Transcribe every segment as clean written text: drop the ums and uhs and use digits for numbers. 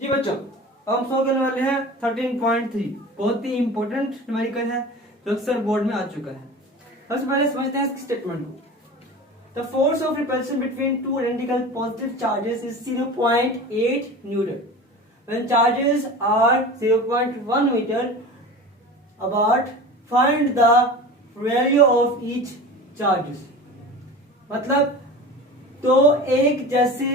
जी बच्चों, अब हम सॉल्व करने वाले हैं 13.3। बहुत ही इंपॉर्टेंट न्यूमेरिकल है जो अक्सर बोर्ड में आ चुका है। सबसे पहले समझते हैं इसकी स्टेटमेंट को। The force of repulsion between two identical positive charges is 0.8 newton when charges are 0.1 metre apart. Find the value of each charges. मतलब तो एक जैसे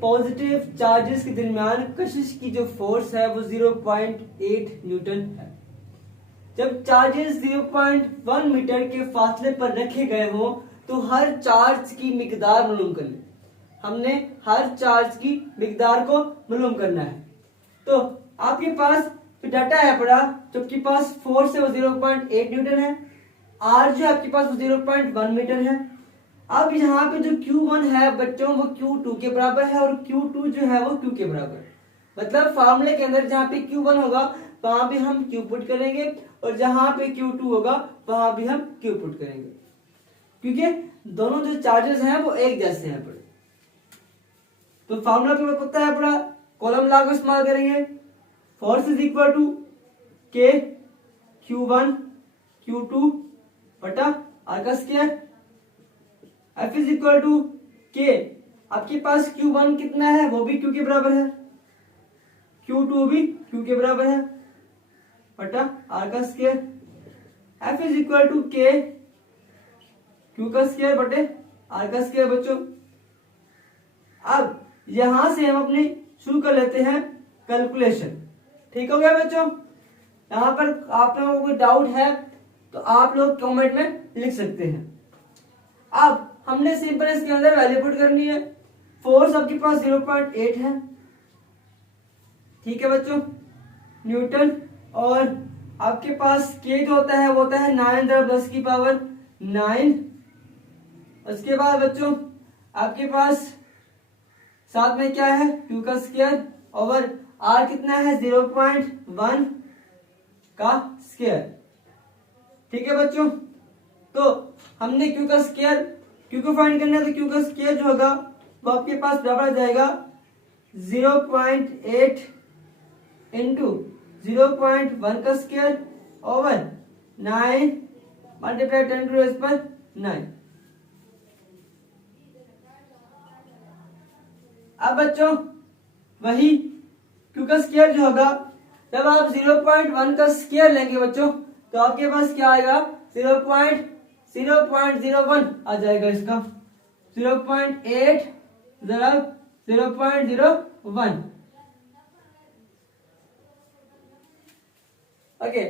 पॉजिटिव चार्जेस के दरमियान कशिश की जो फोर्स है वो 0.8 न्यूटन है। जब चार्जेस 0.1 मीटर के फासले पर रखे गए हो तो हर चार्ज की मिकदार मालूम कर ले। हमने हर चार्ज की मिकदार को मालूम करना है। तो आपके पास जो डाटा है पड़ा, जो आपके पास फोर्स है वो 0.8 न्यूटन है। आर जो है आपके पास वो 0.1 मीटर है। अब यहाँ पे जो Q1 है बच्चों वो Q2 के बराबर है और Q2 जो है वो Q के बराबर है। मतलब फार्मूले के अंदर जहाँ पे Q1 होगा वहां भी हम Q पुट करेंगे और जहां पे Q2 होगा वहां भी हम Q पुट करेंगे, क्योंकि दोनों जो चार्जेस हैं वो एक जैसे हैं पड़े। तो फार्मूला तुम्हें पता है पड़ा, कॉलम लॉ को इस्तेमाल करेंगे। Force is equal to K Q1 Q2 बटा R का square. F is equal to K, आपके पास Q1 कितना है वो भी Q के बराबर है, Q2 भी Q के बराबर है बटा R का square. F is equal to K Q का स्क्वायर बटे R का स्क्वायर। बच्चों अब यहां से हम अपनी शुरू कर लेते हैं कैलकुलेशन। ठीक हो गया बच्चों? यहां पर आप लोगों को कोई डाउट है तो आप लोग कमेंट में लिख सकते हैं। अब हमने सिंपल इसके अंदर वैल्यू पुट करनी है। फोर्स आपके पास 0.8 है, ठीक है बच्चों, न्यूटन। और आपके पास K जो होता है वो होता है 9×10⁹। उसके बाद बच्चों आपके पास साथ में क्या है Q का स्क्वायर ओवर R कितना है 0.1 का स्क्वायर। ठीक है बच्चों, तो हमने Q का स्क्वायर Q को फाइंड करना है तो Q का स्क्वायर जो होगा वो आपके पास बराबर आ जाएगा 0.8 इंटू 0.1 का स्क्वायर ओवर 9 मल्टीप्लाई 10⁹9। अब बच्चों वही Q का स्क्वायर जो होगा, जब आप 0.1 का स्क्वायर लेंगे बच्चों तो आपके पास क्या आएगा 0.01 आ जाएगा। इसका 0.8 0.01। ओके,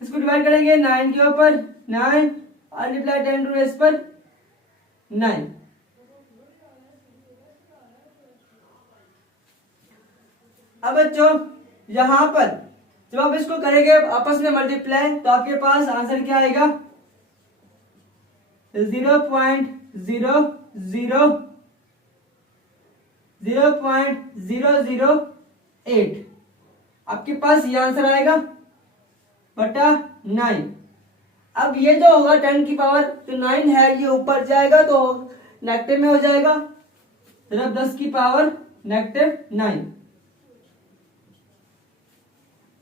इसको डिवाइड करेंगे 9 के ऊपर 9 मल्टीप्लाई 10⁹9। अब बच्चों यहां पर जब आप इसको करेंगे आपस में मल्टीप्लाई तो आपके पास आंसर क्या आएगा 0.008। आपके पास ये आंसर आएगा बटा 9। अब ये जो होगा 10 की पावर जो 9 है ये ऊपर जाएगा तो नेगेटिव में हो जाएगा, सिर्फ 10 की पावर -9।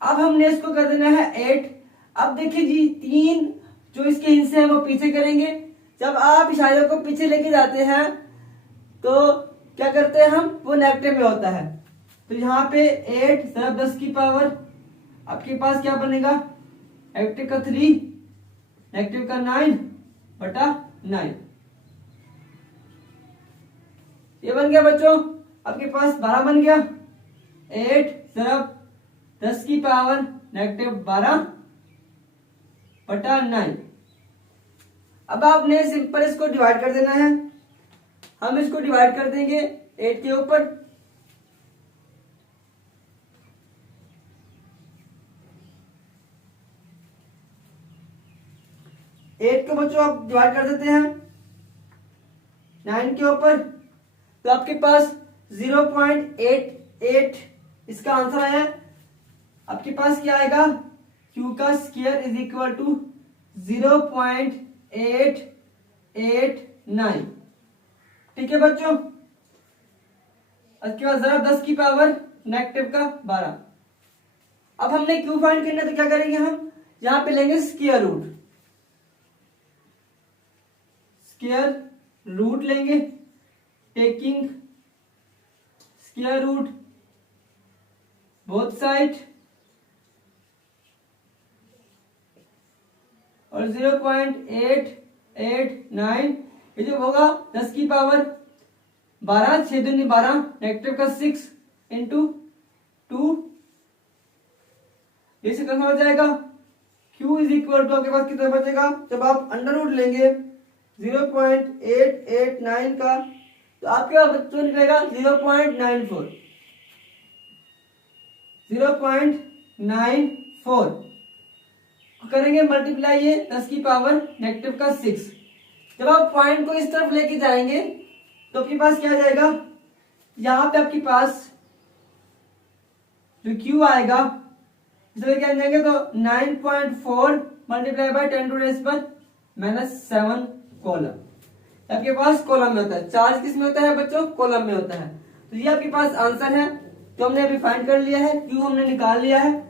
अब हमने इसको कर देना है 8। अब देखिए जी 3 जो इसके हिस्से हैं वो पीछे करेंगे। जब आप इशारे को पीछे लेके जाते हैं तो क्या करते हैं हम, वो नेगेटिव में होता है। तो यहाँ पे 8 सिर्फ 10 की पावर आपके पास क्या बनेगा नेगेटिव का 3 नेगेटिव का 9 बटा 9। ये बन गया बच्चों, आपके पास 12 बन गया। 8 सिर्फ 10 की पावर -12 बटा 9। अब आपने सिंपल इसको डिवाइड कर देना है। हम इसको डिवाइड कर देंगे 8 के ऊपर। एट को बच्चों आप डिवाइड कर देते हैं 9 के ऊपर तो आपके पास 0.88 इसका आंसर आया। आपके पास क्या आएगा Q का स्क्वायर इज इक्वल टू 0.889। ठीक है बच्चों, उसके बाद जरा 10 की पावर नेगेटिव का 12। अब हमने क्यू फाइंड करना है तो क्या करेंगे, हम यहां पे लेंगे स्क्वायर रूट, स्क्वायर रूट लेंगे, taking square root both side और 0.889 ये जो होगा 10 की पावर 12, 6 दूनी 12, नेगेटिव का 6 इंटू 2, इसे कैसा हो जाएगा, Q इज इक्वल टू आपके पास कितना बचेगा, जब आप अंडर रूट लेंगे 0.889 का तो आपके पास बच्चों निकलेगा 0.94, 0.94 करेंगे मल्टीप्लाई ये 10 की पावर नेगेटिव का 6। जब आप पॉइंट को इस तरफ लेके जाएंगे तो आपके पास क्या आ जाएगा, यहां पे आपके पास जो Q आएगा इसमें क्या जाएंगे तो 9.4 मल्टीप्लाई बाय 10 टू रेस पर -7 कॉलम, आपके पास कॉलम में होता है। चार्ज किस में होता है बच्चों, कॉलम में होता है। तो ये आपके पास आंसर है जो हमने अभी फाइंड कर लिया है, Q हमने निकाल लिया है।